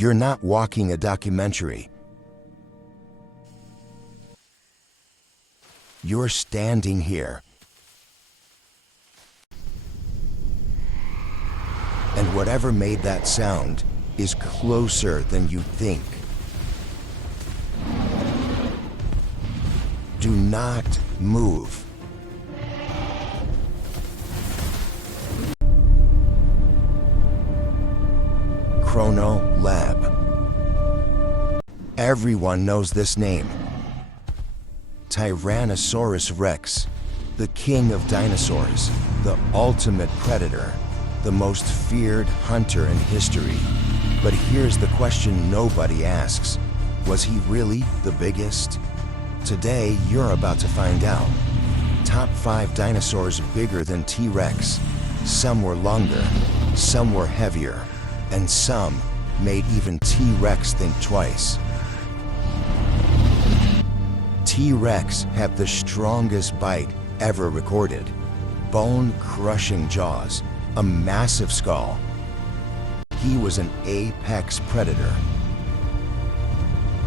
You're not watching a documentary. You're standing here. And whatever made that sound is closer than you think. Do not move. Chrono Lab. Everyone knows this name. Tyrannosaurus Rex, the king of dinosaurs, the ultimate predator, the most feared hunter in history. But here's the question nobody asks. Was he really the biggest? Today, you're about to find out. Top 5 dinosaurs bigger than T-Rex. Some were longer, some were heavier, and some made even T-Rex think twice. T-Rex had the strongest bite ever recorded. Bone-crushing jaws, a massive skull. He was an apex predator.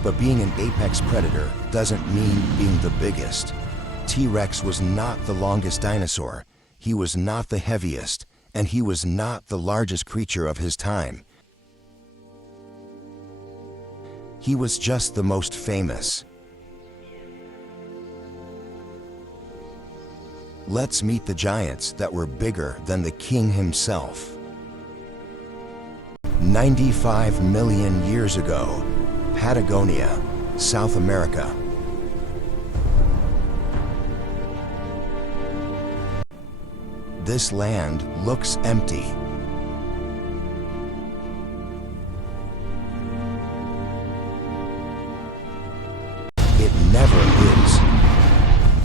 But being an apex predator doesn't mean being the biggest. T-Rex was not the longest dinosaur, he was not the heaviest, and he was not the largest creature of his time. He was just the most famous. Let's meet the giants that were bigger than the king himself. 95 million years ago, Patagonia, South America. This land looks empty. It never is.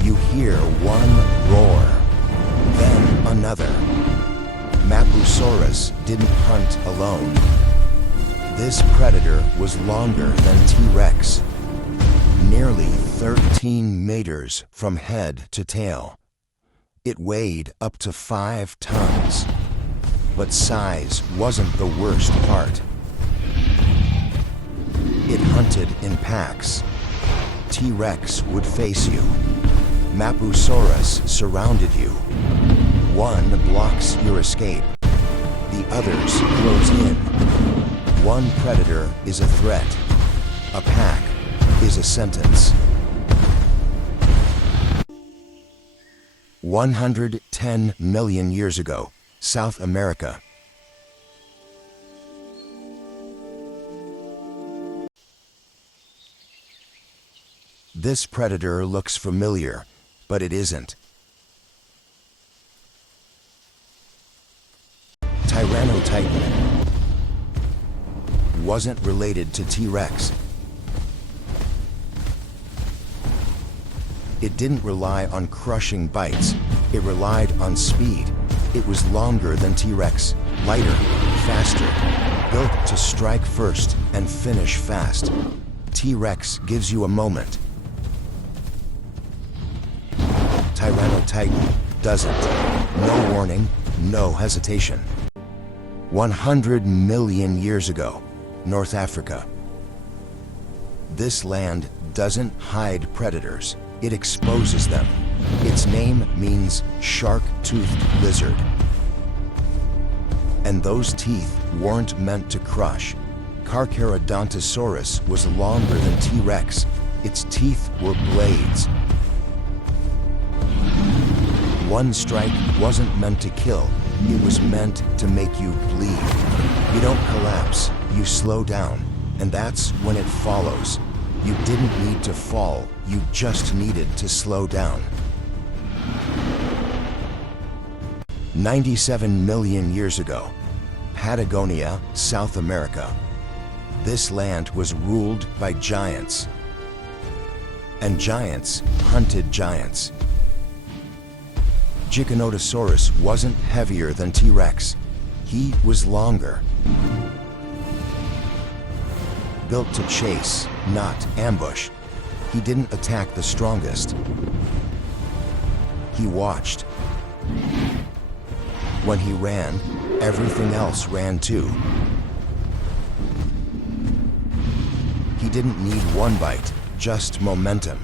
You hear one roar, then another. Mapusaurus didn't hunt alone. This predator was longer than T-Rex, nearly 13 meters from head to tail. It weighed up to 5 tons, but size wasn't the worst part. It hunted in packs. T-Rex would face you. Mapusaurus surrounded you. One blocks your escape. The others close in. One predator is a threat. A pack is a sentence. 110 million years ago, South America. This predator looks familiar, but it isn't. Tyrannosaurus wasn't related to T-Rex. It didn't rely on crushing bites. It relied on speed. It was longer than T-Rex, lighter, faster, built to strike first and finish fast. T-Rex gives you a moment. Tyrannosaurus doesn't. No warning, no hesitation. 100 million years ago, North Africa. This land doesn't hide predators, it exposes them. Its name means shark-toothed lizard. And those teeth weren't meant to crush. Carcharodontosaurus was longer than T-Rex. Its teeth were blades. One strike wasn't meant to kill, it was meant to make you bleed. You don't collapse, you slow down, and that's when it follows. You didn't need to fall, you just needed to slow down. 97 million years ago, Patagonia, South America. This land was ruled by giants. And giants hunted giants. Giganotosaurus wasn't heavier than T-Rex. He was longer. Built to chase, not ambush. He didn't attack the strongest. He watched. When he ran, everything else ran too. He didn't need one bite, just momentum.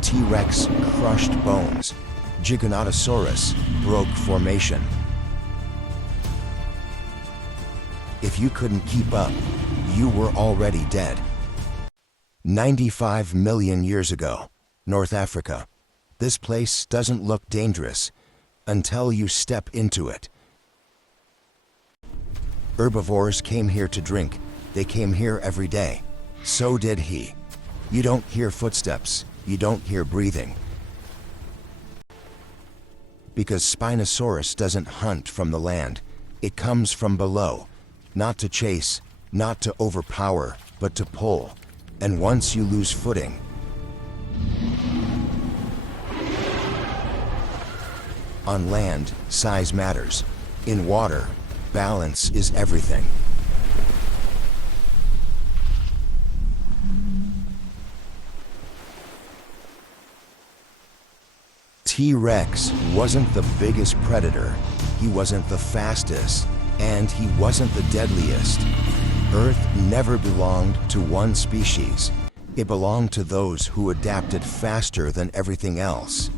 T-Rex crushed bones. Giganotosaurus broke formation. If you couldn't keep up, you were already dead. 95 million years ago, North Africa. This place doesn't look dangerous until you step into it. Herbivores came here to drink. They came here every day. So did he. You don't hear footsteps. You don't hear breathing. Because Spinosaurus doesn't hunt from the land. It comes from below. Not to chase, not to overpower, but to pull. And once you lose footing, on land, size matters. In water, balance is everything. T-Rex wasn't the biggest predator, he wasn't the fastest, and he wasn't the deadliest. Earth never belonged to one species. It belonged to those who adapted faster than everything else.